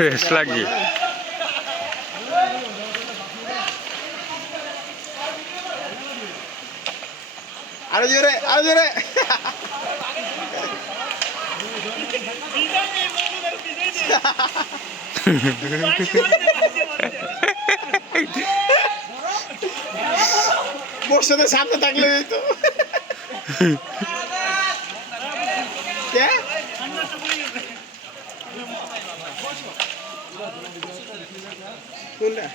race লাগি আরো জোরে আরো জোরে মোর সামনে থাকলে তো কোনটা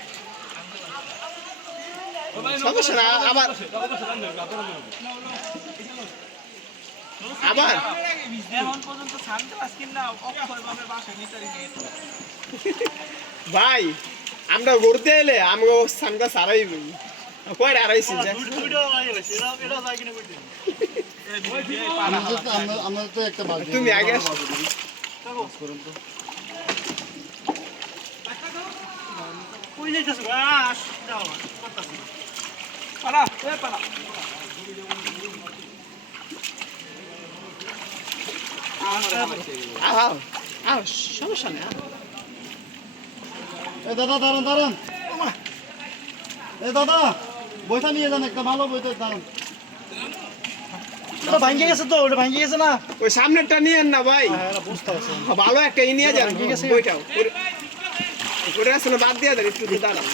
সমস্যা না আবার আবার এখন পর্যন্ত সানগ্লাস কিনা অক্ষয়ভাবে বাসায় নিতে ভাই আমরা ঘুরতে এলে আমাকে সানগ্লাস আড়াই কয়টা আড়াইছি তুমি আগে সমস্যা নেই দাদা দাঁড়ান দাঁড়ান দাদা বইটা নিয়ে যান একটা ভালো বইটা দাঁড়ান ভাঙ্গে গেছে তো ওটা ভাঙ্গে গেছে না ওই সামনেরটা নিয়েন না ভাই ভালো একটা নিয়ে যান বইটাও ওটা আসলে বাদ দিয়ে দেন একটু দাঁড়ান